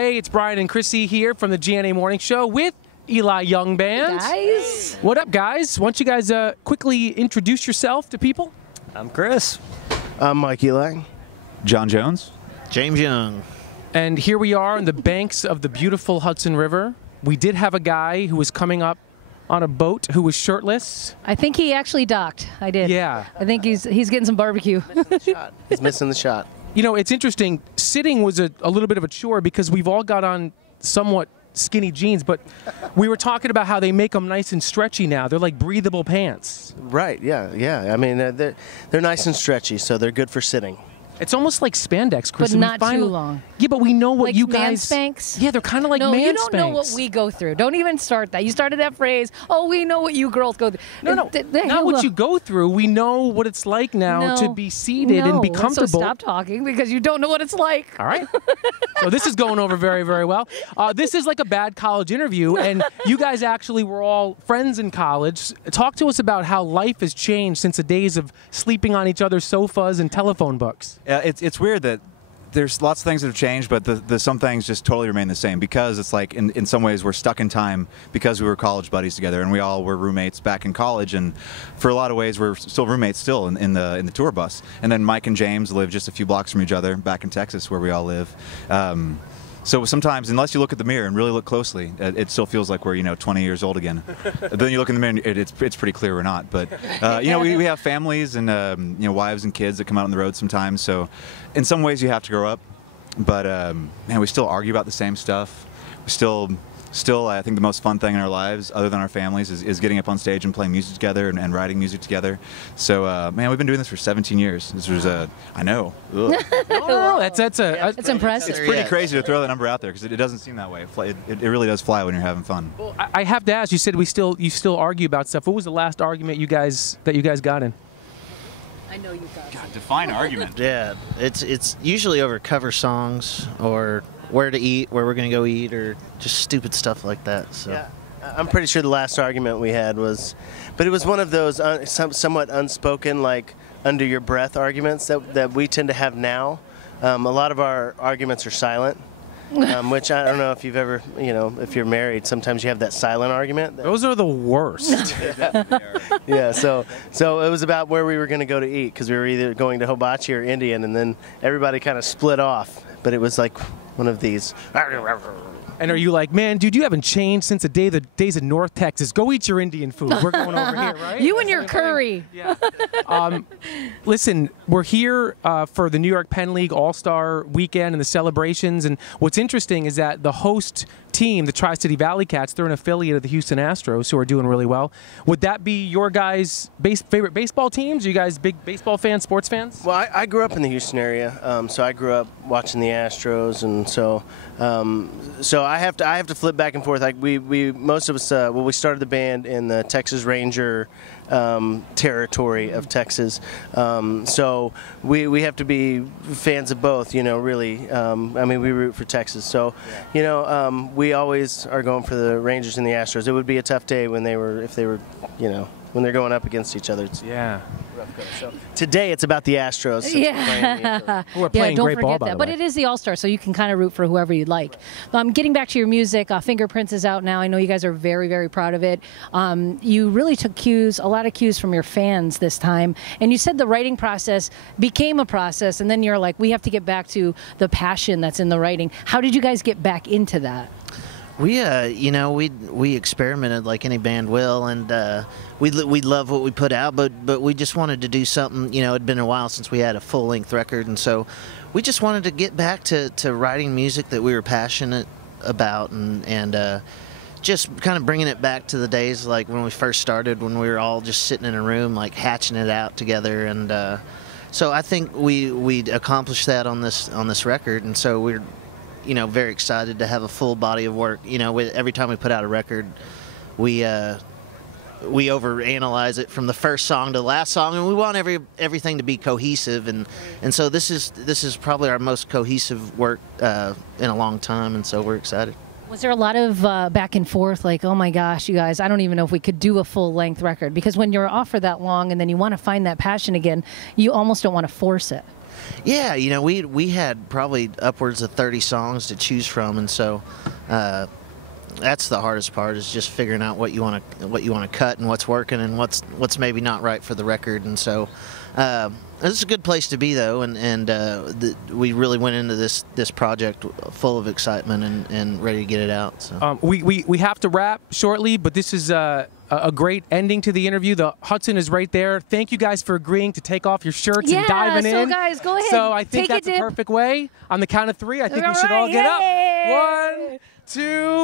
Hey, it's Brian and Chrissy here from the GNA Morning Show with Eli Young Band. Hey guys. What up, guys? Why don't you guys quickly introduce yourself to people? I'm Chris. I'm Mike Eli. John Jones. James Young. And here we are on the banks of the beautiful Hudson River. We did have a guy who was coming up on a boat who was shirtless. I think he actually docked. I did. Yeah. I think he's getting some barbecue. He's missing the shot. You know, it's interesting. Sitting was a little bit of a chore because we've all got on somewhat skinny jeans, but we were talking about how they make them nice and stretchy now. They're like breathable pants. Right, yeah. I mean, they're nice and stretchy, so they're good for sitting. It's almost like spandex, Chris. But not too long. Yeah, but we know what Like you guys... Manspanks? Yeah, they're kind of like no, Manspanks. you don't know what we go through. Don't even start that. You started that phrase, oh, we know what you girls go through. No, not what you go through. We know what it's like now to be seated and be comfortable. So stop talking because you don't know what it's like. All right. So this is going over very, very well. This is like a bad college interview, and you guys actually were all friends in college. Talk to us about how life has changed since the days of sleeping on each other's sofas and telephone books. It's weird that there's lots of things that have changed, but some things just totally remain the same, because it's like in some ways we're stuck in time because we were college buddies together and we all were roommates back in college, and for a lot of ways we're still roommates still in the tour bus. And then Mike and James live just a few blocks from each other back in Texas where we all live. So sometimes, unless you look at the mirror and really look closely, it still feels like we're 20 years old again. Then you look in the mirror and it's pretty clear we're not. But we have families and wives and kids that come out on the road sometimes. So in some ways you have to grow up. But man, we still argue about the same stuff. We still, I think the most fun thing in our lives, other than our families, is getting up on stage and playing music together and writing music together. So, man, we've been doing this for 17 years. This was I know. No, that's impressive. It's pretty crazy to throw that number out there because it doesn't seem that way. It really does fly when you're having fun. Well, I have to ask. You said you still argue about stuff. What was the last argument you guys got in? I know you guys. God, define argument. Yeah, it's usually over cover songs or where to eat, where we're going to go eat, or just stupid stuff like that. So. Yeah, I'm pretty sure the last argument we had was, but it was one of those somewhat unspoken, like under your breath arguments that we tend to have now. A lot of our arguments are silent. Which I don't know if you've ever, if you're married, sometimes you have that silent argument. Those are the worst. Yeah, so it was about where we were going to go to eat, because we were either going to Hibachi or Indian, and then everybody kind of split off. But it was like one of these. And are you like, man, dude, you haven't changed since the days of North Texas. Go eat your Indian food. We're going over here, right? You and your curry. Yeah. Listen, we're here for the New York-Penn League All-Star Weekend and the celebrations. And what's interesting is that the host team, the Tri-City Valley Cats, they're an affiliate of the Houston Astros, who are doing really well. Would that be your guys' favorite baseball teams? Are you guys big baseball fans, sports fans? Well, I grew up in the Houston area, so I grew up watching the Astros, and so I have to flip back and forth. Like most of us, we started the band in the Texas Ranger territory of Texas, so we have to be fans of both. Really, I mean, we root for Texas, so we always are going for the Rangers and the Astros. It would be a tough day when if they were, when they're going up against each other. It's yeah. So today it's about the Astros. Yeah. We're playing don't great forget ball, by that. the But way. it is the All-Star, so you can kind of root for whoever you'd like. Getting back to your music, Fingerprints is out now. I know you guys are very, very proud of it. You really took a lot of cues from your fans this time. And you said the writing process became a process, and then you're like, we have to get back to the passion that's in the writing. How did you guys get back into that? We experimented like any band will, and we love what we put out, but we just wanted to do something. It'd been a while since we had a full-length record, and so we just wanted to get back to writing music that we were passionate about, and just kind of bringing it back to the days like when we first started, when we were all just sitting in a room, like hatching it out together, and so I think we accomplished that on this record, and so we're very excited to have a full body of work. Every time we put out a record, we overanalyze it from the first song to the last song, and we want everything to be cohesive, and so this is probably our most cohesive work in a long time, and so we're excited. Was there a lot of back and forth, like, oh my gosh, you guys, I don't even know if we could do a full-length record? Because when you're off for that long and then you want to find that passion again, you almost don't want to force it. Yeah, you know, we had probably upwards of 30 songs to choose from, and so that's the hardest part, is just figuring out what you want to cut and what's working and what's maybe not right for the record. And so this is a good place to be, though, and we really went into this project full of excitement and ready to get it out. So. We have to wrap shortly, but this is a great ending to the interview. The Hudson is right there. Thank you guys for agreeing to take off your shirts and diving in. So guys, go ahead. So I think Take that's a perfect way. On the count of 3, I think we should all get up. 1, 2.